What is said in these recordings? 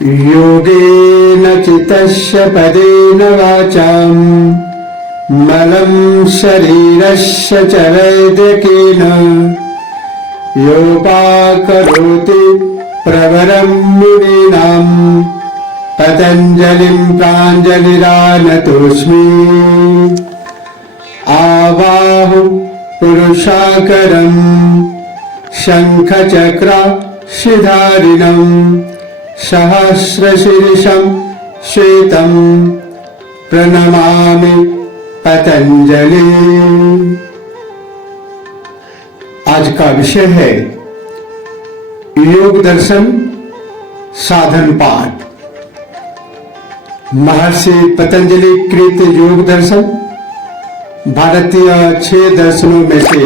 योगेन चित्तस्य पदेन वाचां मलं शरीरस्य च वैद्यकेन योपाकरोति प्रवरं मुनीनां पतञ्जलिं प्राञ्जलिरानतोऽस्मि। आवाहु पुरुषाकरं शङ्खचक्रशिधारिणं सहस्रशीर्षं श्वेतं प्रणमामि पतंजलि। आज का विषय है योग दर्शन साधन पाठ। महर्षि पतंजलि कृत योग दर्शन भारतीय 6 दर्शनों में से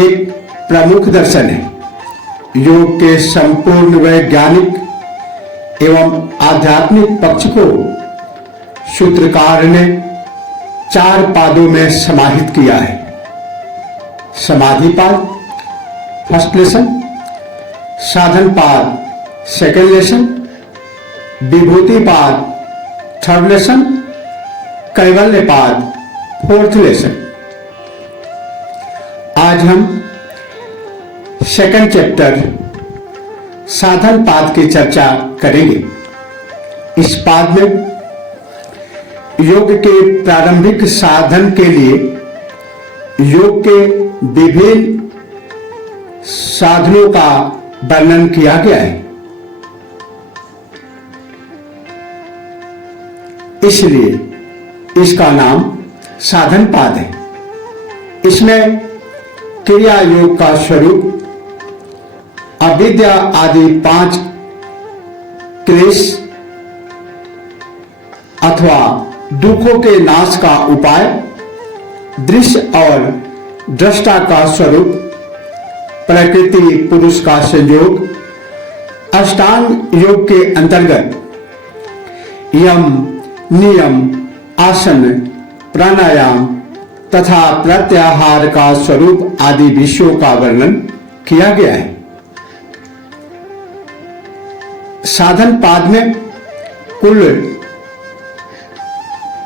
एक प्रमुख दर्शन है। योग के संपूर्ण वैज्ञानिक एवं आध्यात्मिक पक्ष को सूत्रकार ने 4 पादों में समाहित किया है। समाधि पाद फर्स्ट लेसन, साधन पाद सेकंड लेसन, विभूति पाद थर्ड लेसन, कैवल्य पाद फोर्थ लेसन। आज हम सेकंड चैप्टर साधन पाद की चर्चा करेंगे। इस पाद में योग के प्रारंभिक साधन के लिए योग के विभिन्न साधनों का वर्णन किया गया है। इसलिए इसका नाम साधन पाद है। इसमें क्रिया योग का स्वरूप, अविद्या आदि 5 क्लेश अथवा दुखों के नाश का उपाय, दृश्य और दृष्टा का स्वरूप, प्रकृति पुरुष का संयोग, अष्टांग योग के अंतर्गत यम, नियम, आसन, प्राणायाम तथा प्रत्याहार का स्वरूप आदि विषयों का वर्णन किया गया है। साधन पाद में कुल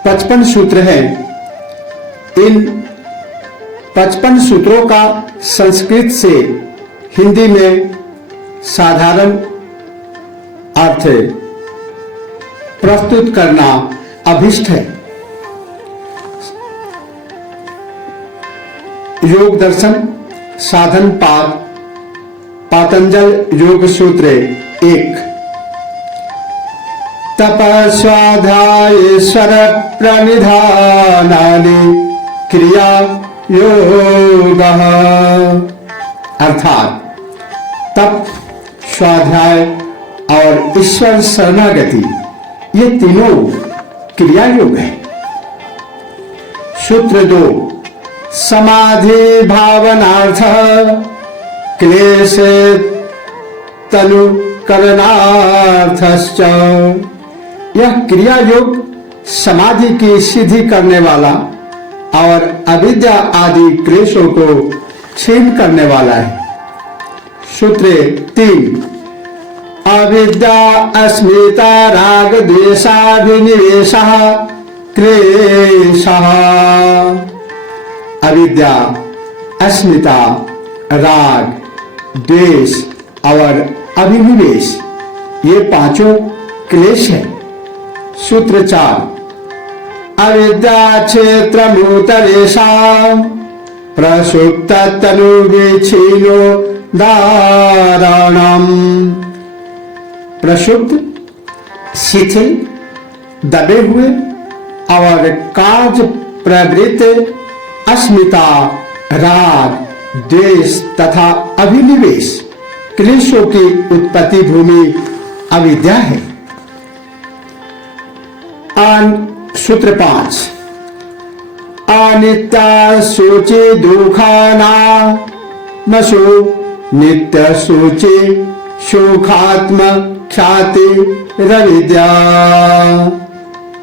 55 सूत्र हैं। इन 55 सूत्रों का संस्कृत से हिंदी में साधारण अर्थ प्रस्तुत करना अभिष्ट है। योग दर्शन साधन पाद पातंजल योग सूत्र 1। तपस्वाध्यायेश्वर प्रणिधानानि क्रिया योगः, अर्थात तप, स्वाध्याय और ईश्वर शरणागति ये तीनों क्रिया योग है। सूत्र 2। समाधि भावनार्थ क्लेश तनु करणार्थश्च, यह क्रिया योग समाधि की सिद्धि करने वाला और अविद्या आदि क्लेशों को छीन करने वाला है। सूत्र 3। अविद्या अस्मिता राग द्वेषाभिनिवेशः क्लेशः, अविद्या, अस्मिता, राग, द्वेष और अभिनिवेश ये 5 क्लेश है। सूत्र 4। अविद्या क्षेत्र मूतरेषां प्रसुप्त तनु विच्छिन्नो धारणम्, प्रसुप्त, शिथिल, दबे हुए और कार्य प्रवृत्त अस्मिता, राग, द्वेष तथा अभिनिवेश क्लेशों की उत्पत्ति भूमि अविद्या है। सूत्र 5। अनित्य सूचि दुःखानामसु नित्य सूचि सुखात्म ख्याति रविद्या,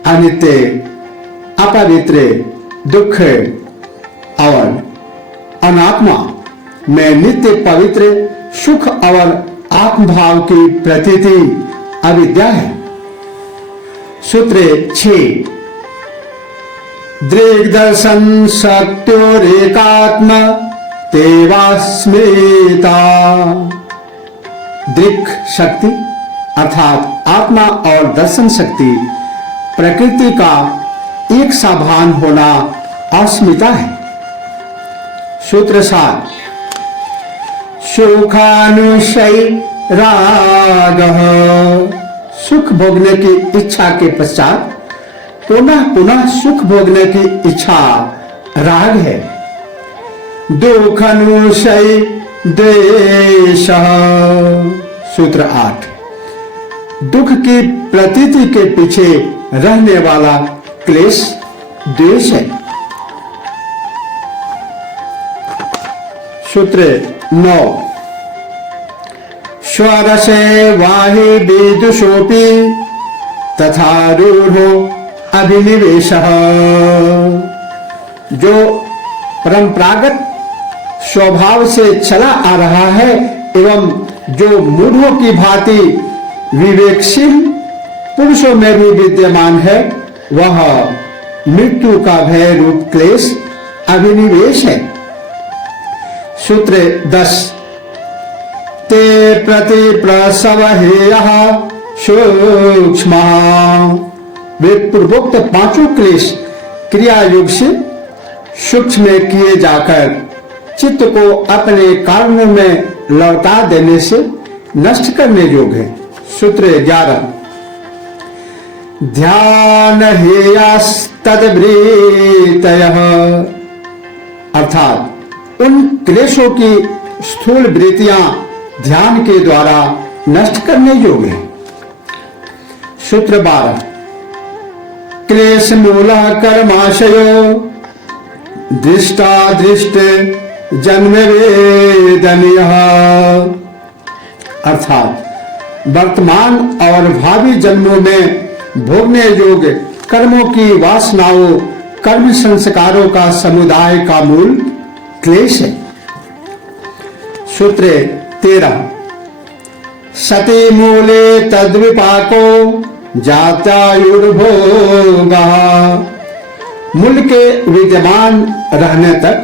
अनित्य, अपवित्र, दुख और अनात्मा में नित्य पवित्र सुख और आत्मभाव की प्रतीति अविद्या है। सूत्र 6 दृग्दर्शन शक्त्योरेकात्म तेवास्मिता। दृक् शक्ति अर्थात आत्मा और दर्शन शक्ति प्रकृति का एक सा भान होना अस्मिता है। सूत्र 7 सुखानुशय राग। सुख भोगने की इच्छा के पश्चात पुनः पुनः सुख भोगने की इच्छा राग है। दुख अनुशय द्वेष। सूत्र 8 दुख की प्रतीति के पीछे रहने वाला क्लेश द्वेष है। सूत्र 9 स्वरसे वाहि विदुषोऽपि तथा रूढ़ो अभिनिवेशः। जो परंपरागत स्वभाव से चला आ रहा है एवं जो मूढ़ों की भांति विवेकशील पुरुषों में भी विद्यमान है, वह मृत्यु का भय रूप क्लेश अभिनिवेश है। सूत्र 10 ते प्रति प्रसव हेयः सूक्ष्म। वे पूर्वोक्त पांचों क्लेश क्रिया योग से सूक्ष्म में किए जाकर चित्त को अपने कारणों में लौटा देने से नष्ट करने योग्य है। सूत्र 11 ध्यान हेयस्तद्वृत्तयः। अर्थात उन क्लेशों की स्थूल वृत्तियां ध्यान के द्वारा नष्ट करने योग्य है। सूत्र 12 क्लेश मूलः कर्माशयो दृष्टादृष्ट जन्म वेदनीयः। अर्थात वर्तमान और भावी जन्मों में भोगने योग्य कर्मों की वासनाओं कर्म संस्कारों का समुदाय का मूल क्लेश है। सूत्र 13 सति मूले तद्विपाको जात्यायुर्भोगः। मूल के विद्यमान रहने तक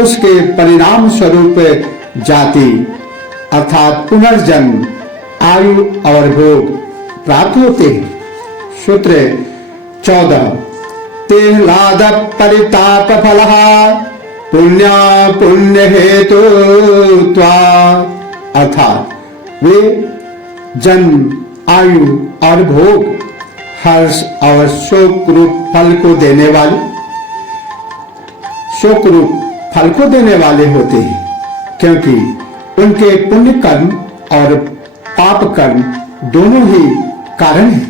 उसके परिणाम स्वरूप जाति अर्थात पुनर्जन्म आयु और भोग प्राप्त होते हैं। सूत्र 14 तेह्लाद परिताप फलः पुण्य पुण्य हेतुत्वा। अर्थात वे जन्म आयु और भोग हर्ष और शोक रूप फल को देने वाले होते हैं, क्योंकि उनके पुण्य कर्म और पाप कर्म दोनों ही कारण हैं।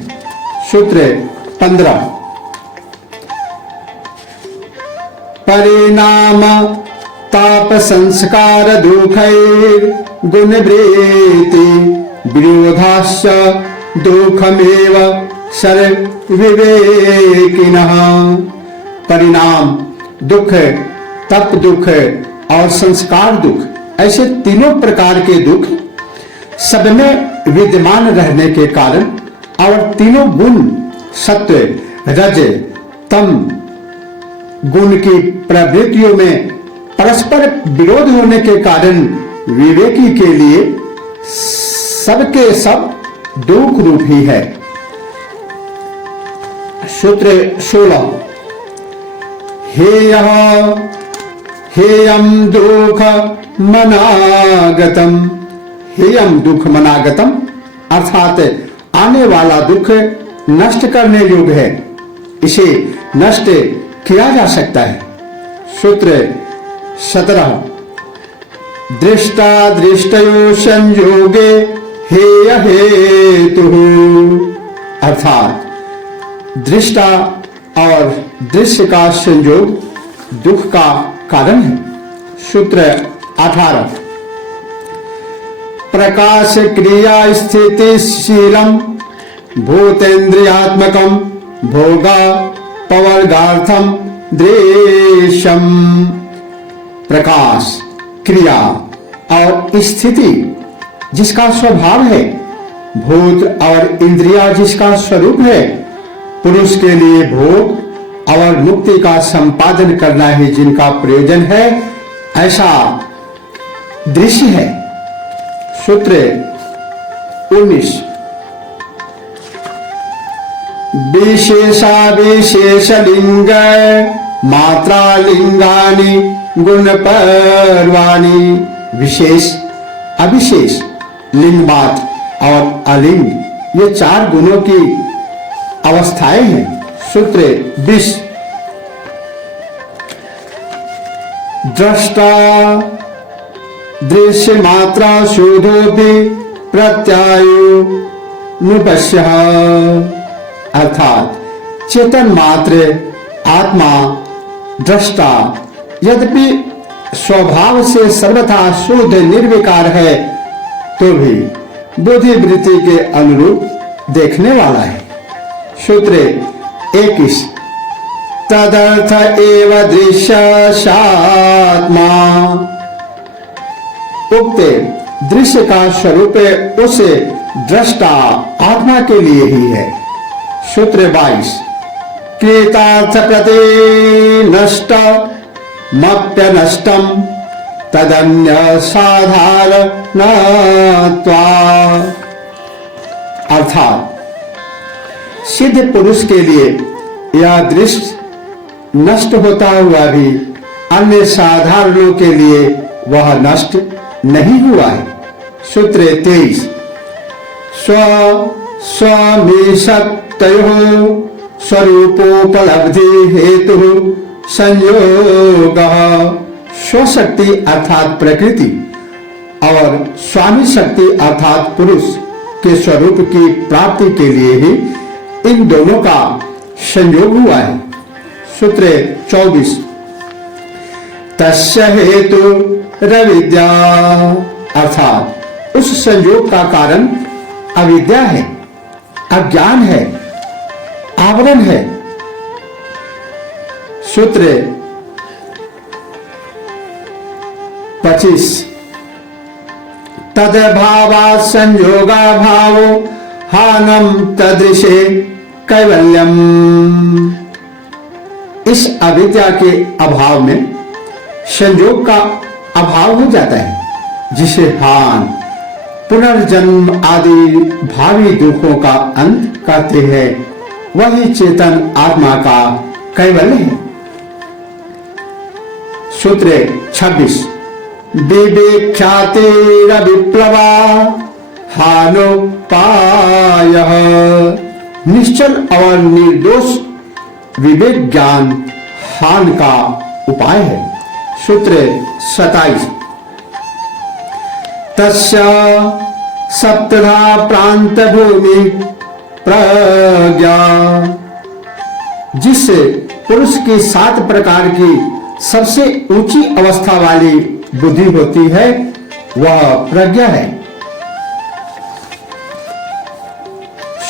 सूत्र 15 परिणाम ताप संस्कार दुखैर गुण वृत्ति विरोधाश्च दुखमेव सर विवेकिनः। परिणाम दुख, तप दुख और संस्कार दुख, ऐसे तीनों प्रकार के दुख सब में विद्यमान रहने के कारण और तीनों गुण सत्व रज तम गुण की प्रवृत्तियों में परस्पर विरोध होने के कारण विवेकी के लिए सबके सब दुख रूप ही है। सूत्र 16 हेयम दुख मनागतम। हेयम दुख मनागतम अर्थात आने वाला दुख नष्ट करने योग्य है, इसे नष्ट किया जा सकता है। सूत्र 17 दृष्टा दृष्टयो संयोगे हेय हेतुः। अर्थात दृष्टा और दृश्य का संयोग दुख का कारण है। सूत्र 18 प्रकाश क्रिया स्थितिशीलम भूतेन्द्रियात्मकम भोगा पवर्गार्थम दृश्यम। प्रकाश क्रिया और स्थिति जिसका स्वभाव है भूत और इंद्रिया जिसका स्वरूप है, पुरुष के लिए भोग और मुक्ति का संपादन करना ही जिनका प्रयोजन है, ऐसा दृश्य है। सूत्र 19। विशेषा विशेष लिंग मात्रा लिंगानि गुण पर्वाणि। विशेष अविशेष लिंग मात्र और अलिंग, ये 4 गुणों की अवस्थाएं हैं। सूत्र 20। दृष्टा दृश्य मात्रा शोधोपि प्रत्यायुनुपश्यः। अर्थात चेतन मात्र आत्मा दृष्टा यद्यपि स्वभाव से सर्वथा शुद्ध निर्विकार है, तो भी बुद्धि वृत्ति के अनुरूप देखने वाला है। सूत्र 21। तदर्थ एव दृश्यशात्मा। उक्त दृश्य का स्वरूप उस दृष्टा आत्मा के लिए ही है। सूत्र 22। कृतार्थ प्रति नष्ट मप्य नष्टम तदन्य साधारणत्वा। अर्थात सिद्ध पुरुष के लिए यह दृश्य नष्ट होता हुआ भी अन्य साधारणों के लिए वह नष्ट नहीं हुआ है। सूत्र 23। स्व स्वमेशक्तयोः स्वरूपोपलब्धि हेतु संयोग। स्वशक्ति अर्थात प्रकृति और स्वामी शक्ति अर्थात पुरुष के स्वरूप की प्राप्ति के लिए ही इन दोनों का संयोग हुआ है। सूत्र 24। तस्य हेतु रविद्या। अर्थात उस संयोग का कारण अविद्या है, अज्ञान है, आवरण है। सूत्र 25। तद्भावा संयोगा भावो हानम तदृशे कैवल्यम। इस अविद्या के अभाव में संयोग का अभाव हो जाता है, जिसे हान पुनर्जन्म आदि भावी दुखों का अंत कहते हैं। वही चेतन आत्मा का कैवल्य है। सूत्र 26। विवेख्यातिरविप्लवा हानोपायः। निश्चल और निर्दोष विवेक ज्ञान हान का उपाय है। सूत्र 27। तस्य सप्तधा प्रांत भूमि प्रज्ञा। जिस पुरुष की 7 प्रकार की सबसे ऊंची अवस्था वाली बुद्धि होती है, वह प्रज्ञा है।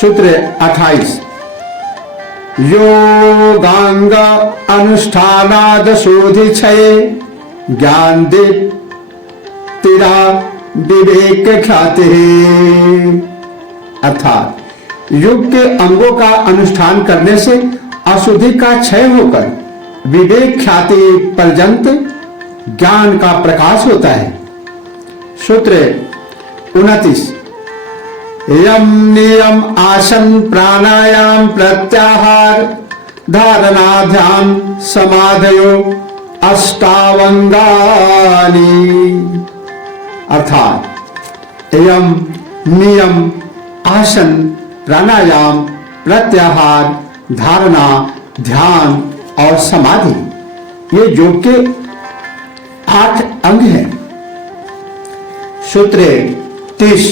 सूत्र 28। योगांग अनुष्ठानाद शोधि क्षय ज्ञान दीप्तिरा विवेक ख्याति। अर्थात योग के अंगों का अनुष्ठान करने से अशुद्धि का क्षय होकर विवेक ख्याति पर्यंत ज्ञान का प्रकाश होता है। सूत्र 29। यम नियम आसन प्राणायाम प्रत्याहार धारणा ध्यान समाधयो अष्टावंगानी। अर्थात यम नियम आसन प्राणायाम प्रत्याहार धारणा ध्यान और समाधि ये योग के 8 अंग हैं। सूत्र 30।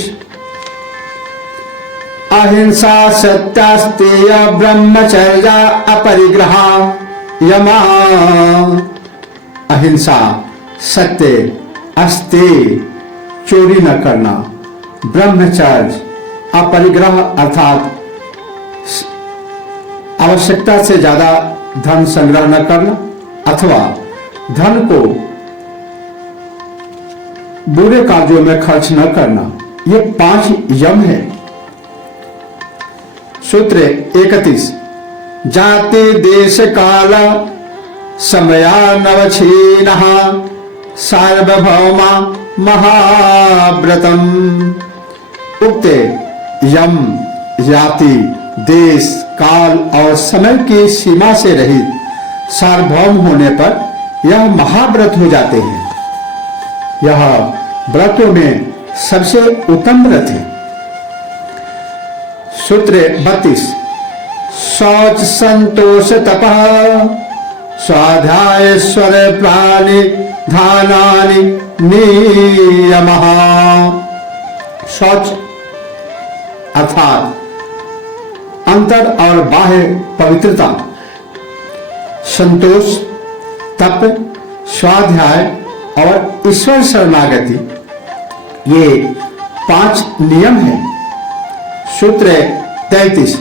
अहिंसा सत्यास्तेय ब्रह्मचर्य अपरिग्रह यमा। अहिंसा सत्य अस्तेय चोरी न करना, ब्रह्मचर्य अपरिग्रह अर्थात आवश्यकता से ज्यादा धन संग्रह न करना अथवा धन को बुरे कार्यों में खर्च न करना, ये 5 यम है। सूत्र 31 जाति देश काल समयानवच्छिन्नः सार्वभौमा महाव्रतम। उक्त यम जाति देश काल और समय की सीमा से रहित सार्वभौम होने पर यह महाव्रत हो जाते हैं। यह व्रतों में सबसे उत्तम व्रत है। सूत्र 32 शौच संतोष तपः स्वाध्याय स्वर प्राणि धानानि नियमः। शौच अर्थात अंतर और बाह्य पवित्रता, संतोष, तप, स्वाध्याय और ईश्वर शरणागति, ये 5 नियम हैं। सूत्र 33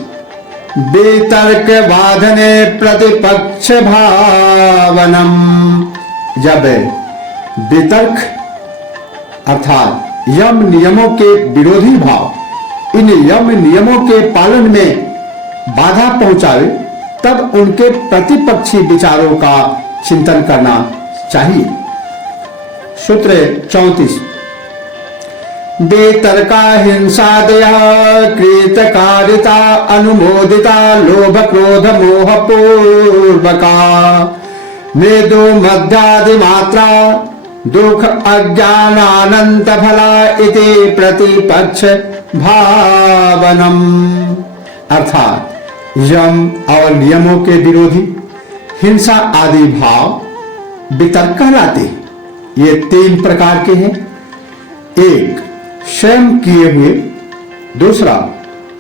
वितर्क बाधने प्रतिपक्ष भावनम। जब वितर्क अर्थात यम नियमों के विरोधी भाव इन यम नियमों के पालन में बाधा पहुंचावे, तब उनके प्रतिपक्षी विचारों का चिंतन करना चाहिए। सूत्र 34 बेतर्का हिंसादया कृतकारिता अनुमोदिता लोभ क्रोध मोह पूर्वका मृदु मध्यादि मात्रा दुख अज्ञान अनंत फला इति प्रतिपक्ष भावनम। अर्थात यम और नियमों के विरोधी हिंसा आदि भाव वितर्क कहलाते। ये 3 प्रकार के हैं। एक स्वयं किए हुए, दूसरा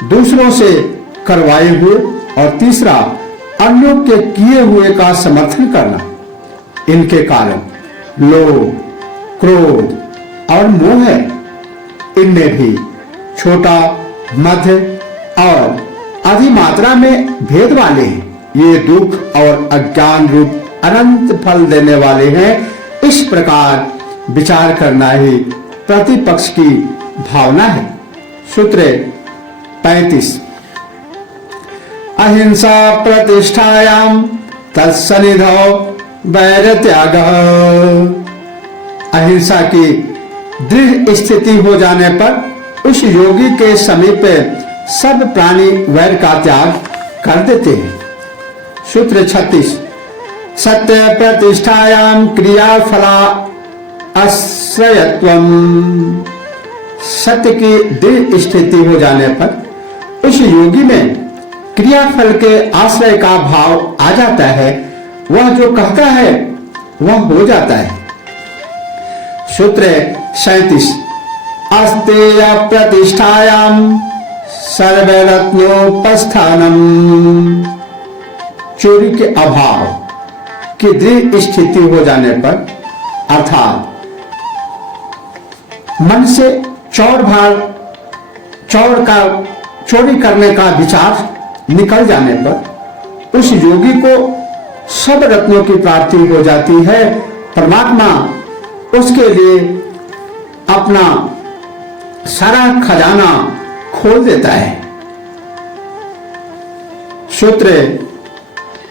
दूसरों से करवाए हुए और तीसरा अन्यों के किए हुए का समर्थन करना। इनके कारण लोभ, क्रोध और मोह है। इनमें भी छोटा, मध्य और अधिमात्रा में भेद वाले हैं। ये दुख और अज्ञान रूप अनंत फल देने वाले हैं। इस प्रकार विचार करना ही प्रतिपक्ष की भावना है। सूत्र 35 अहिंसा प्रतिष्ठायाम तत्सनिधौ वैर त्याग। अहिंसा की दृढ़ स्थिति हो जाने पर उस योगी के समीप सब प्राणी वैर का त्याग कर देते हैं। सूत्र 36 सत्य प्रतिष्ठायाम क्रिया फला आश्रयत्वम। सत्य की दृढ़ स्थिति हो जाने पर उस योगी में क्रियाफल के आश्रय का भाव आ जाता है। वह जो कहता है वह हो जाता है। सूत्र 37 अस्तेय प्रतिष्ठायाम सर्वरत्नोपस्थानम। चोरी के अभाव की दृढ़ स्थिति हो जाने पर अर्थात मन से चोरी करने का विचार निकल जाने पर उस योगी को सब रत्नों की प्राप्ति हो जाती है। परमात्मा उसके लिए अपना सारा खजाना खोल देता है। सूत्र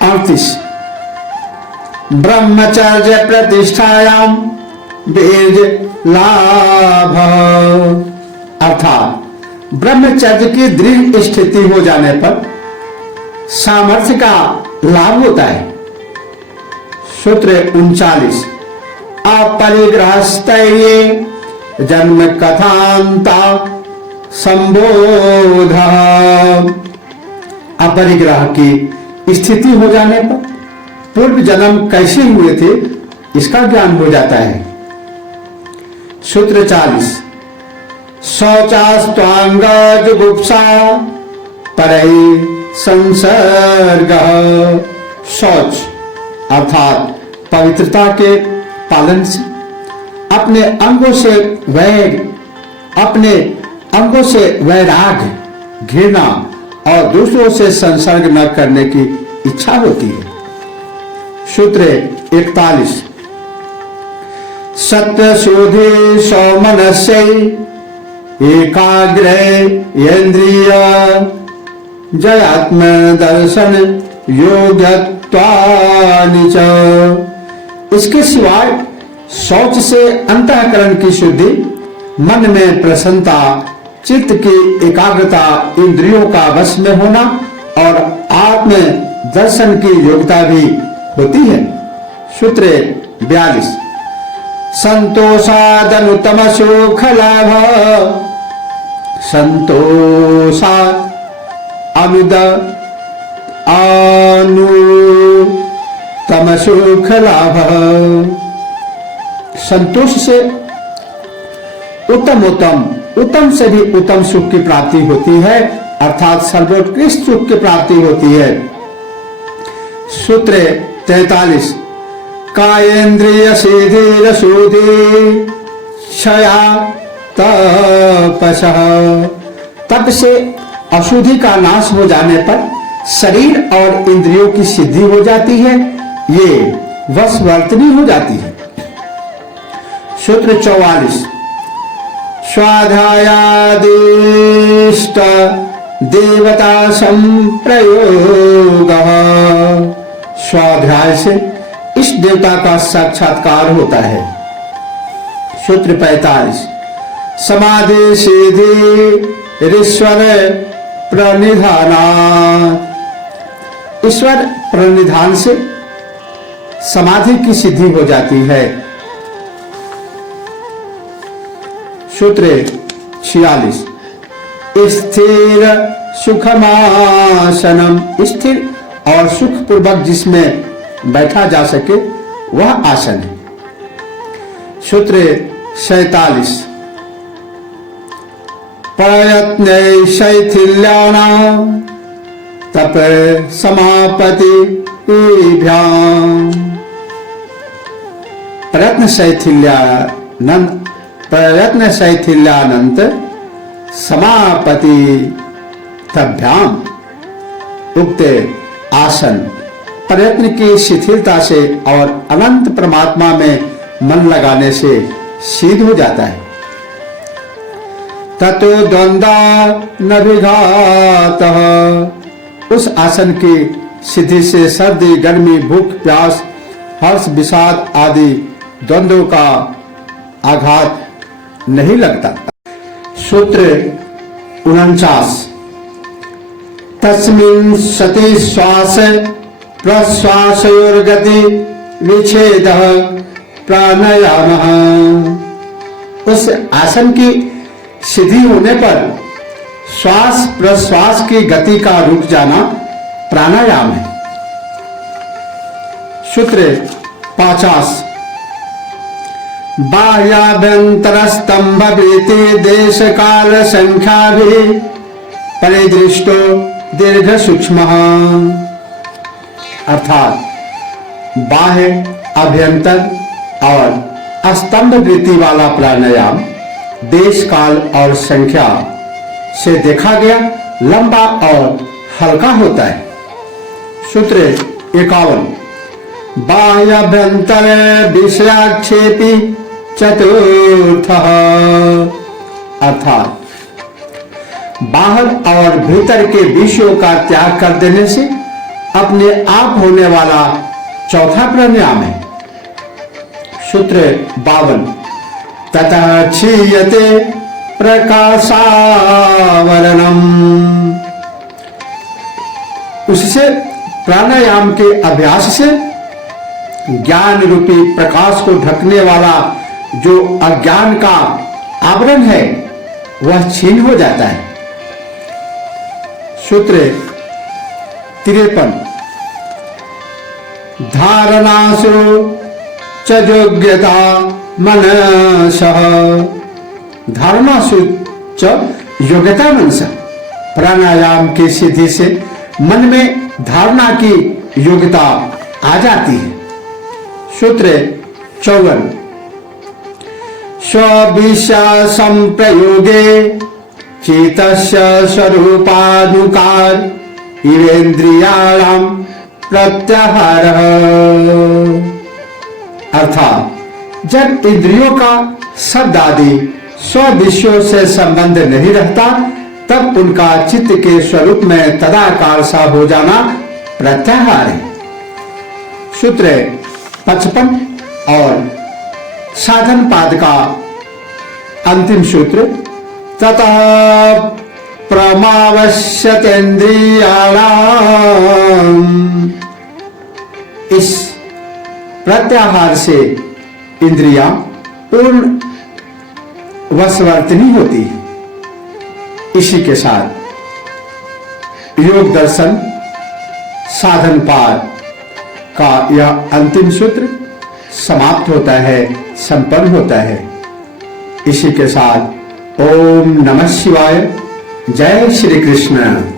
38 ब्रह्मचर्य प्रतिष्ठायाम बीज लाभ। अर्थात ब्रह्मचर्य की दृढ़ स्थिति हो जाने पर सामर्थ्य का लाभ होता है। सूत्र 39 अपरिग्रहस्थैर्ये जन्म कथांता संबोध। अपरिग्रह की स्थिति हो जाने पर पूर्व जन्म कैसे हुए थे इसका ज्ञान हो जाता है। सूत्र 40 शौचास्त्वांग जुगुप्सा परहि संसर्ग। शौच अर्थात पवित्रता के पालन से अपने अंगों से वैराग, घृणा और दूसरों से संसर्ग न करने की इच्छा होती है। सूत्र 41 सत्य शोधे सौमनस्य एकाग्र इंद्रिय जयात्म दर्शन योग्यत्वानि च। इसके सिवाय शौच से अंतःकरण की शुद्धि, मन में प्रसन्नता, चित्त की एकाग्रता, इंद्रियों का वश में होना और आत्म दर्शन की योग्यता भी होती है। सूत्र 42 संतोषादनुत्तम सुख लाभ, संतोषा अमिद अनुत्तम सुख लाभ। संतोष से उत्तम से भी उत्तम सुख की प्राप्ति होती है, अर्थात सर्वोत्कृष्ट सुख की प्राप्ति होती है। सूत्र 43 कायेन्द्रिय सिद्धिर शुद्धि क्षया तपसः। तप से अशुद्धि का नाश हो जाने पर शरीर और इंद्रियों की सिद्धि हो जाती है, ये वशवर्तनी हो जाती है। सूत्र 44 स्वाध्यायादिष्ट देवता संप्रयोगः। स्वाध्याय से इष्ट देवता का साक्षात्कार होता है। सूत्र 45 समाधि सिद्धि ईश्वर प्रणिधानात्। ईश्वर प्रणिधान से समाधि की सिद्धि हो जाती है। सूत्र 46 स्थिर सुखमासनम। स्थिर और सुख पूर्वक जिसमें बैठा जा सके वह आसन है। सूत्र 47 प्रयत्न शैथिल्यानां तप समापति प्रयत्न शैथिल्यानंत समापति तभ्याम। उक्त आसन प्रयत्न की शिथिलता से और अनंत परमात्मा में मन लगाने से सिद्ध हो जाता है। ततो द्वंद्वा न विघातः। उस आसन की सिद्धि से सर्दी, गर्मी, भूख, प्यास, हर्ष, विषाद आदि द्वंद्वों का आघात नहीं लगता। सूत्र 49 तस्मिन् सति श्वास प्रश्वासयोर्गति विच्छेदः प्राणायामः। उस आसन की सिद्धि होने पर श्वास प्रश्वास की गति का रुक जाना प्राणायाम है। सूत्र 50 बाह्याभ्यंतरस्तंभ भीति देश काल संख्या भी परिदृष्टो दीर्घ सूक्ष्म। अर्थात बाह्य, अभ्यंतर और स्तंभ वृत्ति वाला प्राणायाम देश, काल और संख्या से देखा गया लंबा और हल्का होता है। सूत्र 51 बाह्याभ्यंतर विषयाक्षेपी चतुर्थः। अर्थात बाहर और भीतर के विषयों का त्याग कर देने से अपने आप होने वाला चौथा प्राणायाम है। सूत्र 52 ततः क्षीयते प्रकाशावरणम। उससे प्राणायाम के अभ्यास से ज्ञान रूपी प्रकाश को ढकने वाला जो अज्ञान का आवरण है वह छीन हो जाता है। सूत्र 53 धारणासु च योग्यता मनसः। धारणासु च योग्यता मनसः। प्राणायाम की सिद्धि से मन में धारणा की योग्यता आ जाती है। सूत्र 54 स्विषय संप्रयोगे चेतस्य स्वरूपानुकार इवेन्द्रियाणां प्रत्याहारः। अर्थात जब इंद्रियों का शब्द आदि स्व विषयों से संबंध नहीं रहता तब उनका चित्त के स्वरूप में तदाकार सा हो जाना प्रत्याहार है। सूत्र 55 और साधन पाद का अंतिम सूत्र, ततः प्रमावश्यतेन्द्रियाणाम्, इस प्रत्याहार से इंद्रियां पूर्ण वशवर्तिनी होती है। इसी के साथ योग दर्शन साधन पाद का यह अंतिम सूत्र समाप्त होता है, संपन्न होता है। इसी के साथ ओम नमः शिवाय। जय श्री कृष्ण।